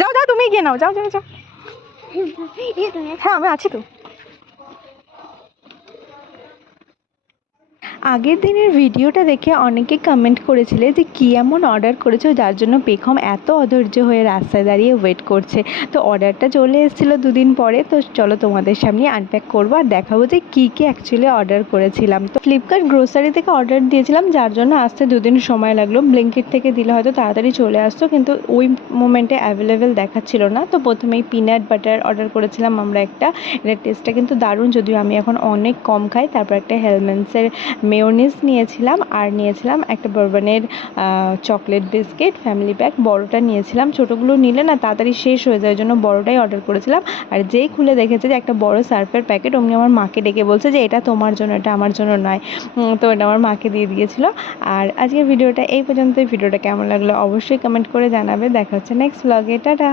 যাও যাও, তুমি গিয়ে নাও, যাও যাও যাও। হ্যাঁ আমি আছি তো। আগের দিনের ভিডিওটা দেখে অনেকে কমেন্ট করেছিলে যে কী এমন অর্ডার করেছো যার জন্য পেখম এত অধৈর্য হয়ে রাস্তায় দাঁড়িয়ে ওয়েট করছে। তো অর্ডারটা চলে এসেছিলো দুদিন পরে, তো চলো তোমাদের সামনে আনপ্যাক করবো আর দেখাবো যে কী কী অ্যাকচুয়ালি অর্ডার করেছিলাম। তো ফ্লিপকার্ট গ্রোসারি থেকে অর্ডার দিয়েছিলাম, যার জন্য আসতে দুদিন সময় লাগলো। ব্লিঙ্কিট থেকে দিলে হয়তো তাড়াতাড়ি চলে আসতো, কিন্তু ওই মোমেন্টে অ্যাভেলেবেল দেখাচ্ছিল না। তো প্রথমেই পিনাট বাটার অর্ডার করেছিলাম আমরা একটা, এটার টেস্টটা কিন্তু দারুণ, যদিও আমি এখন অনেক কম খাই। তারপর একটা হেলমেন্সের মেয়োনিজ নিয়েছিলাম, আর নিয়েছিলাম একটা বরবনের চকলেট বিস্কিট ফ্যামিলি প্যাক, বড়টা নিয়েছিলাম। ছোটোগুলো নিলে না তাড়াতাড়ি শেষ হয়ে যায়, ওই জন্য বড়টাই অর্ডার করেছিলাম। আর যেই খুলে দেখেছে যে একটা বড় সার্ফের প্যাকেট, অমনি আমার মাকে ডেকে বলছে যে এটা তোমার জন্য, এটা আমার জন্য নয়। তো এটা আমার মাকে দিয়ে দিয়েছিলো। আর আজকের ভিডিওটা এই পর্যন্তই। ভিডিওটা কেমন লাগলো অবশ্যই কমেন্ট করে জানাবে। দেখা হচ্ছে নেক্সট ব্লগে, টাটা।